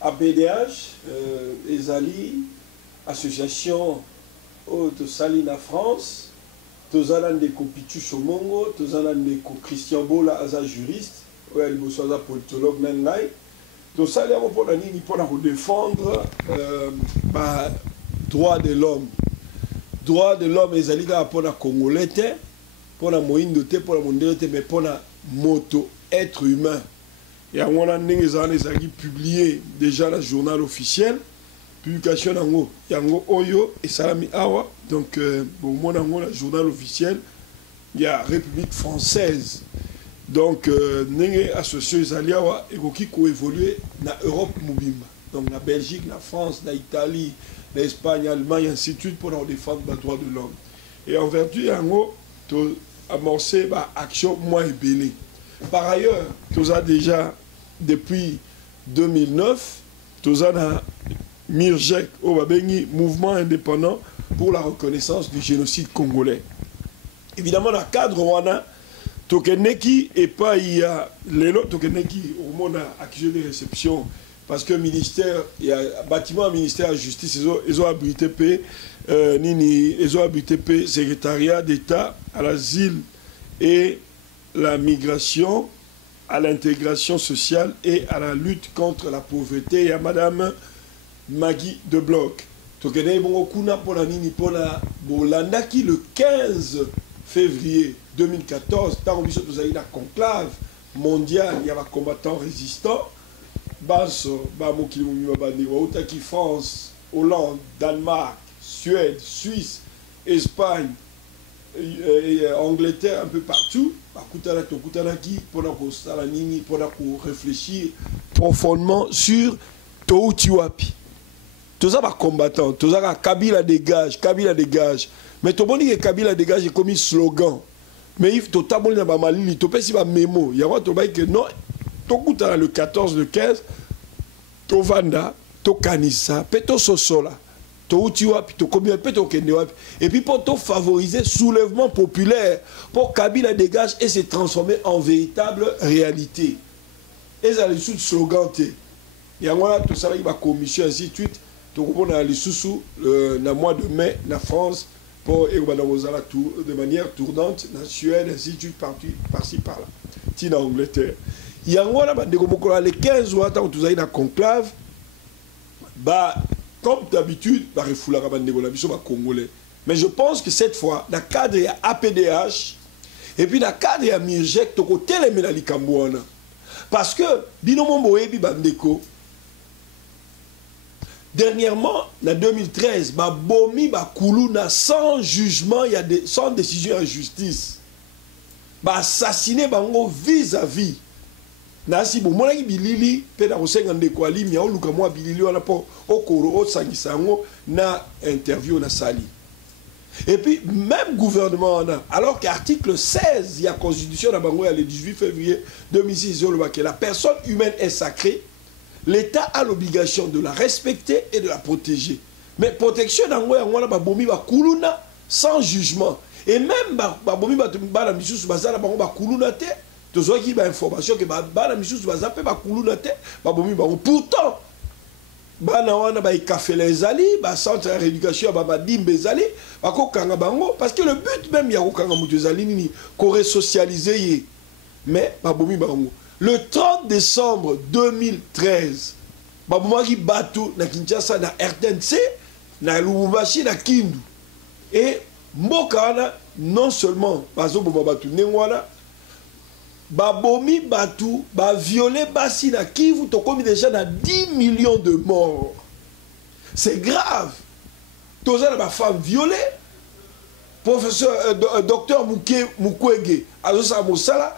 APDH, Ezali, association de Saline France, Tozana Ndeko Pichu Chomongo, Tozana Ndeko Christian Bola, Aza juriste, Aza politologue Nangai, Tozana pour défendre droit de l'homme. Droit de l'homme, Ezali pour la Congolais, pour la Moïne, pour la Mondé, mais pour la moto, être humain. Et on a publié déjà le journal officiel, publication d'Ango, Yango Oyo et Salami Awa. Donc, bon, moi, dans le journal officiel, il y a République française. Donc, nous associés aux Aliawa et qui évolué dans l'Europe Moubimba. Donc, la Belgique, la France, l'Italie, l'Espagne, l'Allemagne, ainsi de suite, pour défendre les droits de l'homme. Et en vertu d'Ango, tu as amorcé l'action moins ébélée. Par ailleurs, tu as déjà, depuis 2009, tu as Mirjek au mouvement indépendant pour la reconnaissance du génocide congolais. Évidemment, dans le cadre Rwanda, Tokeneki et pas il y a les autres Tokeneki au monde a accusé de réception parce que ministère, il y a un bâtiment ministère de la justice, ils ont abrité secrétariat d'État à l'asile et la migration, à l'intégration sociale et à la lutte contre la pauvreté. Il y a Madame Maggie de Bloch. Tokenei Bongokuna pour la Nini pour la Bolanda qui le 15 février 2014, tant que nous avons la conclave mondiale, il y a un combattant résistant. Basso, Bamoki, France, Hollande, Danemark, Suède, Suisse, Espagne, Angleterre, un peu partout. Pour réfléchir profondément sur Toutiwapi. Tout ça va combattant, tout ça Kabila dégage, Kabila dégage. Mais tout le monde dit que Kabila dégage est comme un slogan. Mais il faut que tu aies Malili, tu peux pas mémo. Il y a que non, le 14, le 15, tu Vanda, tu Kanissa, tu Sosola, tu Utiwapi, tu Komiwapi, tu Kendewapi. Et puis pour favoriser le soulèvement populaire, pour que Kabila dégage et se transformer en véritable réalité. Et ça, les slogan. Il y a tout ça, il y a une commission, ainsi de suite. Tu comprends, les sous le mois de mai, la France, pour de manière tournante, la Suède, ainsi de suite, par-ci, par-là. C'est en Angleterre. Il y a les 15 jours, quand tu as une conclave, comme d'habitude, il y a des Congolais. Mais je pense que cette fois, dans le cadre de APDH, et puis dans le cadre de Mirjek, tu as téléménali Kambouana. Parce que, Binomo Moebi Bandeko, dernièrement, en 2013, Bomi Kuluna sans jugement, sans décision en justice. Assassiné Bango vis-à-vis. Nasi bo mona bilili pe na kosenga ndeko alimi ya oluka mwa bilili wana po okoro osangisango na interview na sali. Et puis même gouvernement alors qu'article 16 il y a constitution na bango ya le 18 février 2006 que la personne humaine est sacrée, l'État a l'obligation de la respecter et de la protéger. Mais protection nango ya ngwana ba bomi ba kuluna sans jugement. Et même ba bomi ba la misusu bazala bango ba kuluna te. Tu vois qu'il y a une information que la mission va zapper ba kuluna te ba bomi ba pourtant bana wana ba café les ali ba centre de rééducation ba dimbe zali ba ko kanga bango parce que le but même ya ko kanga mutu zali nini ko resocialiser mais ba bomi bango le 30 décembre 2013 ba bomi batu na Kinshasa na RTNC na Lubumbashi na Kindu et mboka wana non seulement bazo bomba batu nengwana Babomi Batu, violé Bassi na Kivu, tu commis déjà dans 10 millions de morts. C'est grave. Tu as une femme violée. Professeur, docteur Mukwege, Azosa Moussala,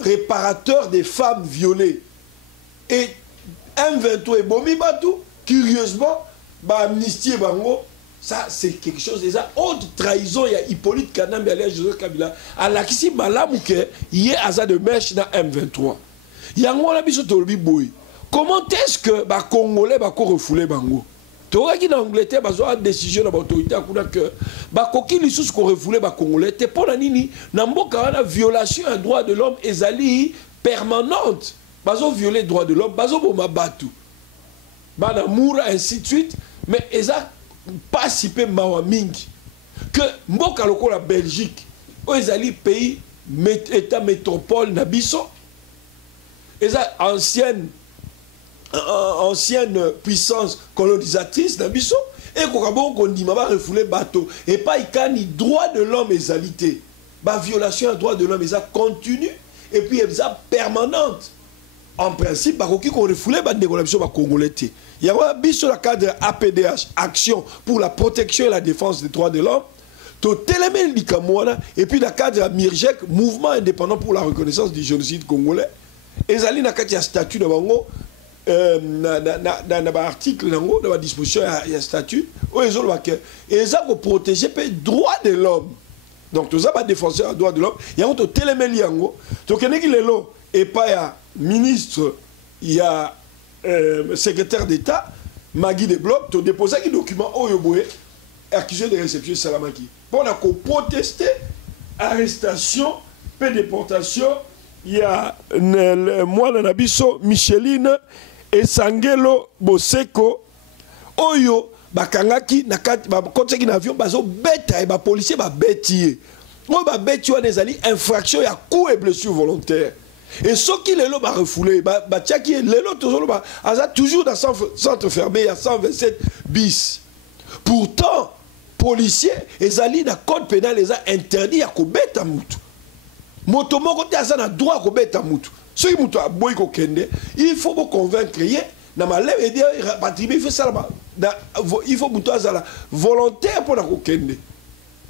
réparateur des femmes violées. Et M23 et Bomi Batu, curieusement, amnistie Bango. Ça, c'est quelque chose déjà. Autre trahison, il y a Hippolyte Kanambe, Joseph Kabila. À l'Akisi Malamouke, il y a Aza de Mèche dans M23. Il y a un biso tolbi boy. Comment est-ce que les Congolais vont refouler Bango? Tu vois qu'il y a en Angleterre, il y a une décision de l'autorité que les gens qui refoulé les Congolais, tu pas nini, n'a pas violation un droit de l'homme, ezali permanente. Bazo violer les droits de l'homme, bazo boma batu. Bana moura, ainsi de suite. Mais ils ont pas si peu mawa mingi. Que mboka loko la Belgique, ils ont pays, état métropole, nabiso. Ils ont ancienne puissance colonisatrice, nabiso. Et qu'on dit, ma refoulé bateau. Et pas ni droit de l'homme égalité. La violation des droits de l'homme, ils ont continu. Et puis, ils ont permanente. En principe, qu'on refoulé la négociation congolais. Il y a un sur le cadre APDH, Action pour la protection et la défense des droits de l'homme. Et puis, dans le cadre MIRGEC, Mouvement indépendant pour la reconnaissance du génocide congolais. Et ils ont un statut de Bango. Dans l'article, dans la disposition, il y a un statut. Ils ont protégé les droits de l'homme. Donc, tous les défenseurs des droits de l'homme, il y a un téléméli. Donc, il y a un ministre, il y a un secrétaire d'État, Magui Desblocs, qui a déposé un document accusé de réception de Salamaki. Pour protester arrestation, peu déportation, il y a moi, Nanabiso, Micheline, et Sangelo Boseko, Oyo, Bakangaki, Nakati, avion, Bazo Beta, et Policier, Betier. Moi, Betier, des alliés, infraction, il y a coup et blessure volontaire. Et ce qui est là, refoulé, toujours dans le centre fermé, il y a 127 bis. Pourtant, policiers, les alliés, dans le code pénal, les a interdits à Kobeta Moutou. Motomoko, il y a droit à Kobeta Moutou. Ce qui est boy kokende, il faut vous convaincre, il faut que volontaire pour la kokende.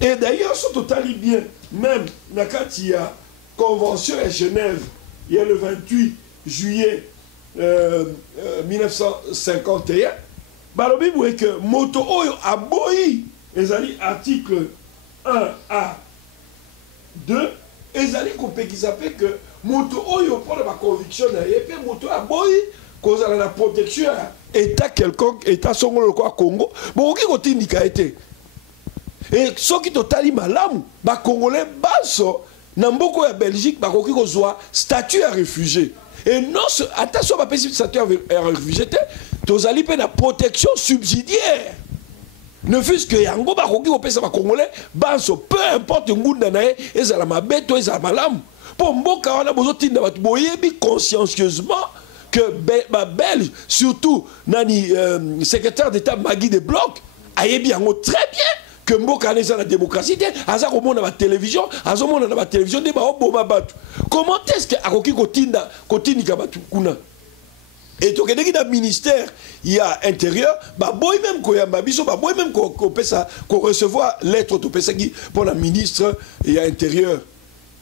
Et d'ailleurs, c'est totalement bien, même quand il y a convention à Genève, il y a le 28 juillet 1951, balobi boye que moto oyo a boyi, ezali article 1A 2, ezali kopé qui s'appelle que moto oyo pour la conviction et puis moto a boyi cause la protection état quelconque état songolo ko Congo bon qui kotindika été et ce qui totali malamu ba congolais baso na mboko ya Belgique ba koki kozwa statut à réfugié et non attention ba pesi statut à réfugié tozali pe na protection subsidiaire ne fût-ce que yango ba koki kopesa ba congolais baso peu importe ngunda na ye ezala mabeto ezala malamu. Pour mboka wana bozotinda batu boyebi consciencieusement que Belge, surtout nani secrétaire d'État Magui Desblocs, ayebi yango très bien que mboka wana eza na démocratie te aza komona ba télévision azomona na ba télévision de ba oboma batu. Comment est-ce que akoki kotindika batu kuna? Et donc, dans le ministère, il y a intérieur, boy même qu'on y a biso, boy même qu'on recevoir lettre pour la ministre, il y a intérieur.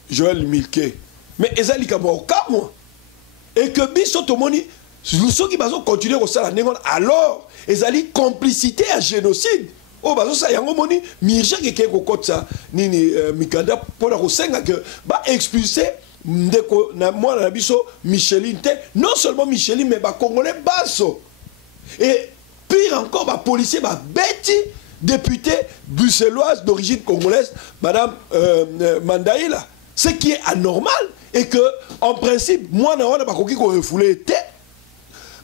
Joël Milquet. Mais ezali kamo moi et que biso tomoni ceux qui bazo continuer au sala nengon alors ezali complicité à génocide. Oh bazo sa yango moni mirja ke ko kotsa nini mikanda pour la kosenga que ba expulser ndeko na moi na biso Micheline te non seulement Micheline mais ba congolais baso et pire encore ba policier ba beti députée bruxelloise d'origine congolaise madame Mandaïla. Ce qui est anormal et que, en principe, moi, je ne sais pas si je refoulé.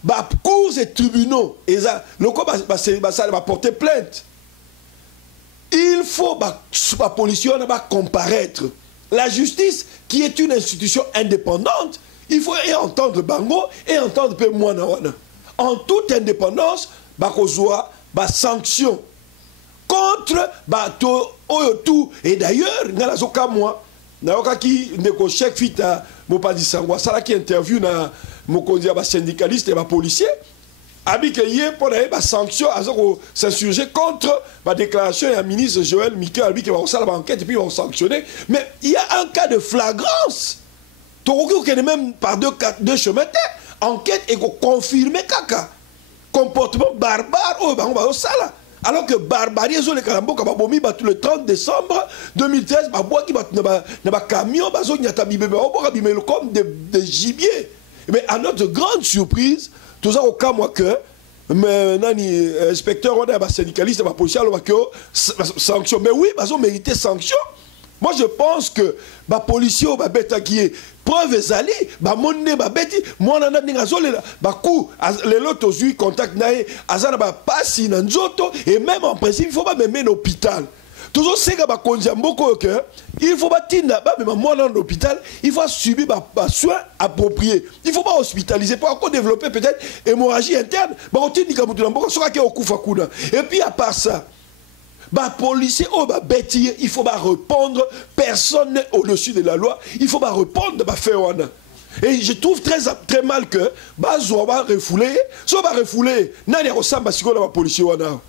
Les cours et tribunaux, le va porter plainte. Il faut que la police comparaître. La justice, qui est une institution indépendante, il faut y entendre Bango et entendre moi. En toute indépendance, il y a des sanctions contre tout. Et d'ailleurs, moi, Naokaki ndeko chek fita Mopadi Sangwa sala qui interview na mokonzi ba syndicaliste et ba policier abike yé pour ba sanction azoko s'insurger contre la déclaration et ministre Joël Milquet abike ba sala ba enquête et puis on sanctionner mais il y a un cas de flagrance toroki ko même par deux chemins enquête et ko confirmer kaka comportement barbare au ba sala. Alors que barbarie, le 30 décembre 2013, camion, comme des gibiers. Mais à notre grande surprise, tout ça au cas moi que inspecteur syndicaliste, policier, sanction. Mais oui, ils ont mérité sanction. Moi, je pense que les policiers, qui est preuve ezali ba monde ba beti mwana na ndinga zolela ba ku les lotos lui contact nae azana ba pasi na nzoto et même en principe il faut pas me mettre à l'hôpital toujours c'est que ba konja mboko que il faut pas tinda ba même mwana dans l'hôpital il faut subir ba soins appropriés il faut pas hospitaliser pour encore développer peut-être hémorragie interne ba otindika mutu na mboko soka ke okufa kuna et puis à part ça bah policier oh bah bêtier il faut pas répondre personne au-dessus de la loi il faut pas répondre bah faire et je trouve très mal que bah zoba refouler soit bah refouler nani ressemble à ce qu'on a policier wana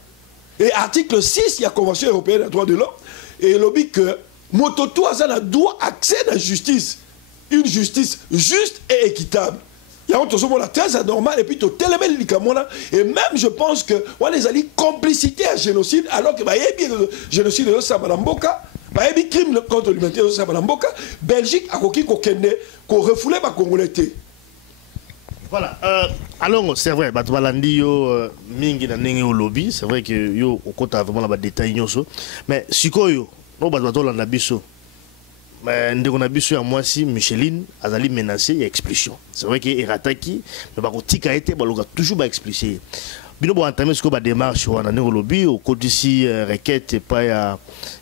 et article 6 il y a convention européenne des droits de l'homme et lobby que mototo a droit accès à la justice une justice juste et équitable. Il y a un très anormal et puis tout et même je pense que on les a dit complicité à génocide alors que bah génocide de Sabalamboka bah crime contre l'humanité de Sabalamboka Belgique a coquille qu'on refoulé par Congolais. Voilà alors c'est vrai bah balandi yo mingi na ndenge au lobby c'est vrai que yo au côté vraiment la détail nyoso mais sikoyo no ba to landa biso mais ndeko na biso ya mwasi Micheline azali menacé il y a expulsion c'est vrai que erataki mais ba kotika été baloga toujours ba expulser bino bo entamé ce ko ba démarche wana ndeko lobby au côté si requête pas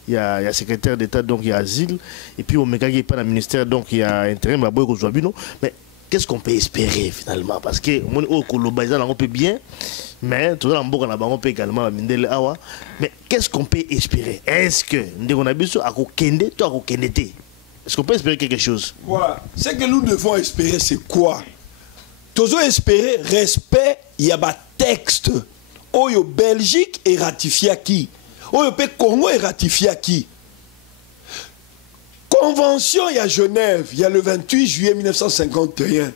il y a secrétaire d'état donc il y a asile et puis au mekaki pas dans ministère donc il y a intérim ba boy ko zwa bino mais qu'est-ce qu'on peut espérer finalement parce que mon au kolobaisa on peut bien mais tout on peut également mais qu'est-ce qu'on peut espérer est-ce que ndeko na biso akokende to akokendete est-ce qu'on peut espérer quelque chose voilà ce que nous devons espérer c'est quoi toujours espérer respect il y a ba texte oyo Belgique est ratifié à qui oyo pe Congo est ratifié à qui convention il y a Genève il y a le 28 juillet 1951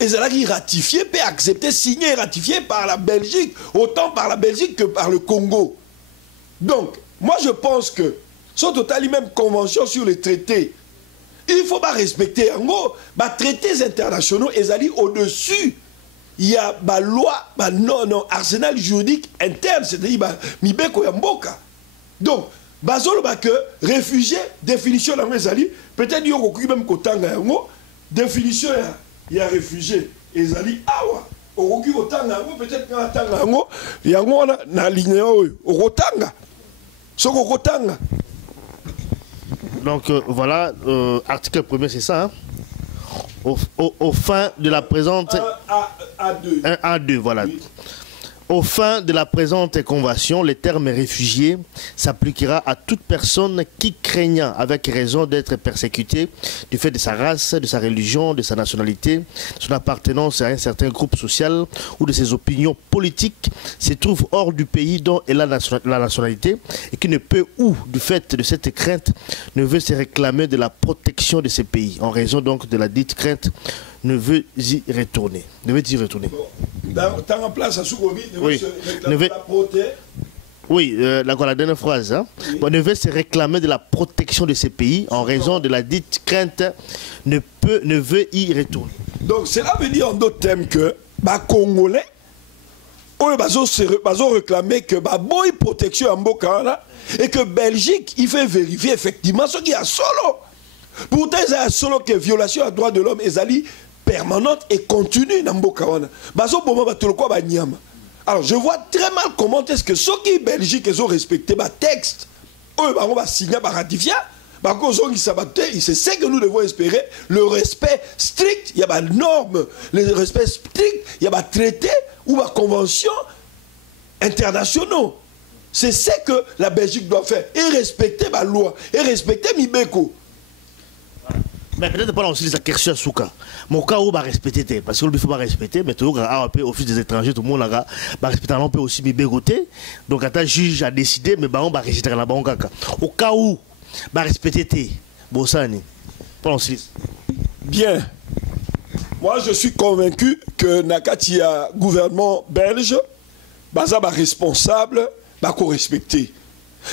et c'est là qui ratifié peut accepter signé et ratifié par la Belgique autant par la Belgique que par le Congo donc moi je pense que sont totalement même convention sur les traités il faut pas respecter en gros bah traités internationaux et ça dit au-dessus il y a bah loi bah non arsenal juridique interne c'est-à-dire bah mibeko ya mboka donc bazolo ba que réfugié définition la ezali peut-être yo ko même kotanga yango définition ya réfugié ezali awa okoki kotanga yango peut-être na tanga yango na ligne oyo okotanga soko kotanga donc voilà article 1er c'est ça hein? Au fin de la présente A2 voilà oui. Au fin de la présente convention, le terme réfugié s'appliquera à toute personne qui craignant avec raison d'être persécutée du fait de sa race, de sa religion, de sa nationalité, de son appartenance à un certain groupe social ou de ses opinions politiques se trouve hors du pays dont est la nationalité et qui ne peut ou du fait de cette crainte ne veut se réclamer de la protection de ces pays en raison donc de la dite crainte ne veut y retourner. Dans en place à Soukobi, oui. Oui, la dernière phrase. Hein? Oui. On ne veut se réclamer de la protection de ces pays en raison de la dite crainte ne veut y retourner. Donc cela veut dire en d'autres termes que les Congolais ont réclamé que boy protection en Bokana et que Belgique il fait vérifier effectivement ce qu'il y a solo. Pourtant il y a solo que violation des droits de l'homme et zali permanente et continue dans Bokawana. Alors je vois très mal comment est-ce que ceux qui Belgique ils ont respecté ma texte, eux on va signer par ratifier, c'est ce que nous devons espérer, le respect strict, il y a des normes, le respect strict, il y a des traités ou des conventions internationaux. C'est ce que la Belgique doit faire et respecter ma loi et respecter Mibeko. Mais peut-être pas aussi les question Souka. Mon cas où va respecter parce qu'il faut pas respecter mais tout le office des étrangers tout le monde là va respecter on peut aussi bégoter donc quand un juge a décidé mais on va registrer là-bas au cas où va respecter Bossani pas aussi bien moi je suis convaincu que nakati a gouvernement belge baza ba responsable ba ko respecter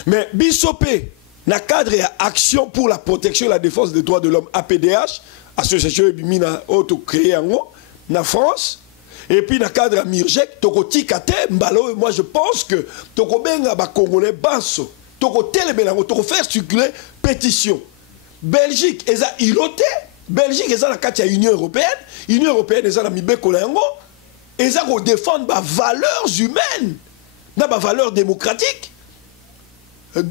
mais bisopé na cadre et action pour la protection et la défense des droits de l'homme APDH association ebimina auto créé en na France et puis na cadre à Mirjek toko tikate mbalo moi je pense que toko benga ba congolais basso toko telebelango toko faire circuler pétition Belgique eza iloté Belgique est dans la carte de l'Union européenne. L'Union européenne est dans la Mibeko Lango. Et ça va défendre les valeurs humaines, les valeurs démocratiques.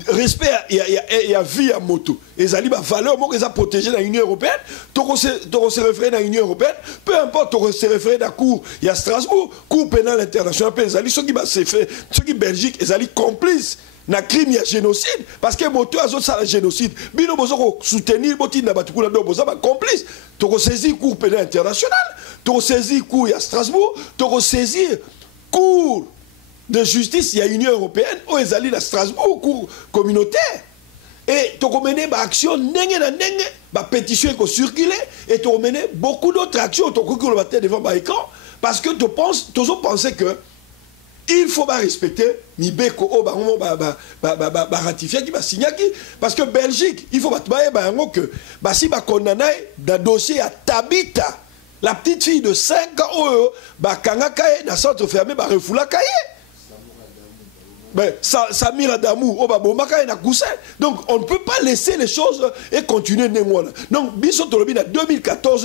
Respect, il y a vie à moto. Et ça, les valeurs qui sont protégées dans l'Union européenne. Tu se réfères dans l'Union européenne. Peu importe, tu se réfères dans la Cour. Il y a Strasbourg, Cour pénale internationale. Ceux qui Belgique, ils sont complices. Na crime ya génocide parce que moto azo sala génocide bino bozo ko soutenir botinda batukula do boza ba complice to ko saisir cour pénale internationale to ko saisir cour ya Strasbourg to ko saisir cour de justice ya Union européenne ou ezali na Strasbourg cour communautaire et to ko mener ba action ndenge na ndenge ba pétition ko circuler et to mener beaucoup d'autres actions to ko ko battre devant ba écran parce que tu penses que il faut respecter Mibeko ratifier qui va signer parce que Belgique il faut que si va condamner dans dossier à Tabita la petite fille de 5 ans kanga kaye dans centre fermé refoula kaye Samir Adamou donc on ne peut pas laisser les choses et continuer donc biso tolobi na 2014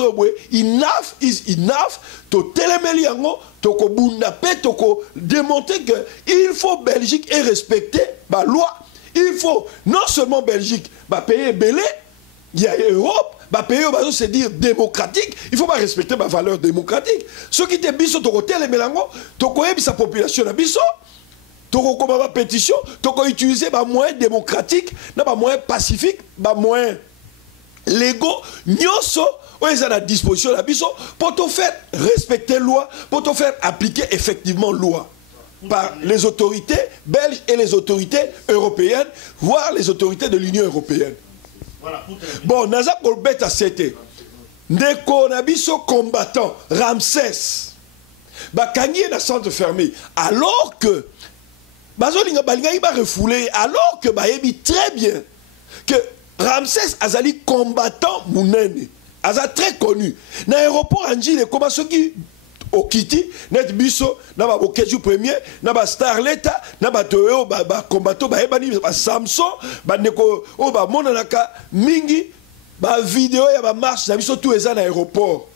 enough is enough to telemeli yango to ko bunda pe to ko démontrer que il faut Belgique et respecter la loi. Il faut non seulement Belgique payer belé, il y a Europe pays se dire démocratique, il faut pas respecter ma valeur démocratique. Ceux qui te biso to ko telemelango to ko yebi sa population na biso tu as pétition, tu as utilisé des moyens démocratiques, des moyens pacifiques, des moyens légaux, nous sommes à disposition pour te faire respecter la loi, pour te faire appliquer effectivement la loi par les autorités belges et les autorités européennes, voire les autorités de l'Union européenne. Bon, Naza Kolbet a cité, Ndeko Nabiso combattant, Ramsès, Bakanye na centre fermé, alors que alors que très bien que Ramsès Azali combattant Mounene, Azali très connu. Dans l'aéroport Anjil, comment ceux qui au Kiti, net biso, na ba Bokeju premier, na ba Starleta, na ba Toyo, ba combattant, ba Ebani, ba Samson, ba Neko, ba Monanaka, Mingi, ba vidéo, ya ba marche, na biso tout dans l'aéroport.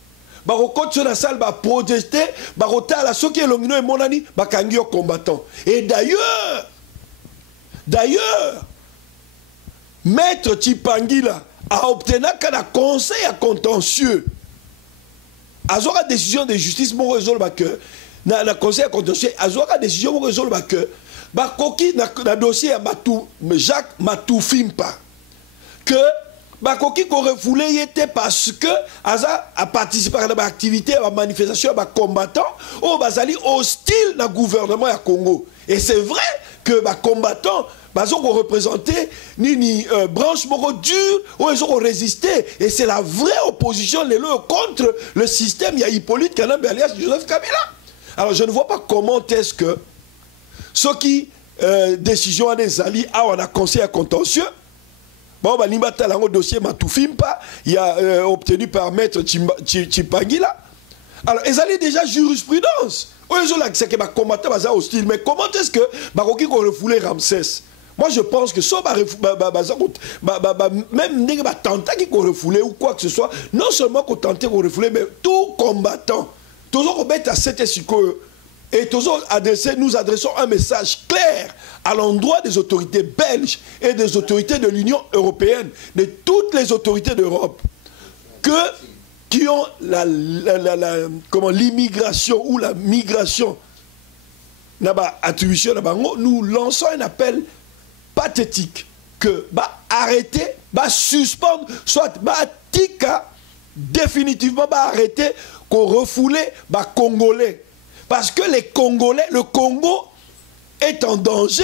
Barokot sur la salle va protester, barota la ce qui est l'ongino et monani, bakangio combattant. Et d'ailleurs, Maître Tshipangila a obtenu qu'un conseil à contentieux. Azora décision de justice pour résoudre que na conseil à contentieux, azora décision pour résoudre que bakoki na dossier à Jacques Matoufimpa que Bakoki qu'on refoulé était parce que Aza a participé à l'activité, à la manifestation, à la combattant, ou Bazali hostile dans le gouvernement à Congo. Et c'est vrai que les combattants, ils ont représenté ni branche moro dure, ou ils ont résisté. Et c'est la vraie opposition contre le système. Il y a Hippolyte Kanambe alias Joseph Kabila. Alors je ne vois pas comment est-ce que ceux qui décision à des alliés, on a conseil à contentieux. Bon, le dossier Matoufimpa, il a obtenu par Maître Tshipangila. Alors, ils allaient déjà jurisprudence. Ils ont l'accès que les combattants sont hostiles. Mais comment est-ce que Baroki qu'on refoulé Ramsès? Moi, je pense que ça, même les tentés qui qu'on refoulé ou quoi que ce soit, non seulement qu'on tentait qu'on refoulé, mais tout combattant, toujours qu'on mette à cette et nous adressons un message clair à l'endroit des autorités belges et des autorités de l'Union européenne, de toutes les autorités d'Europe, qui ont l'immigration ou la migration, attribution, nous lançons un appel pathétique que arrêter, suspendre, soit tika définitivement arrêter, qu'on refoule Congolais. Parce que les Congolais, le Congo est en danger,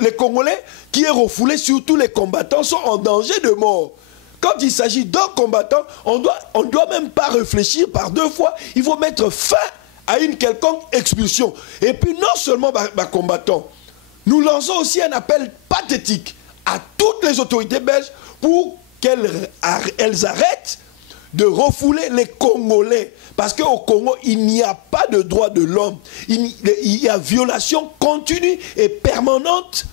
les Congolais qui est refoulé, surtout les combattants, sont en danger de mort. Quand il s'agit d'un combattant, on doit même pas réfléchir par deux fois, il faut mettre fin à une quelconque expulsion. Et puis non seulement combattants, nous lançons aussi un appel pathétique à toutes les autorités belges pour qu'elles arrêtent de refouler les Congolais. Parce qu'au Congo, il n'y a pas de droit de l'homme. Il y a violation continue et permanente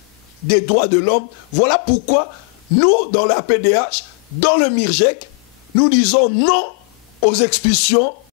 des droits de l'homme. Voilà pourquoi nous, dans la PDH, dans le MIRGEC, Nous disons non aux expulsions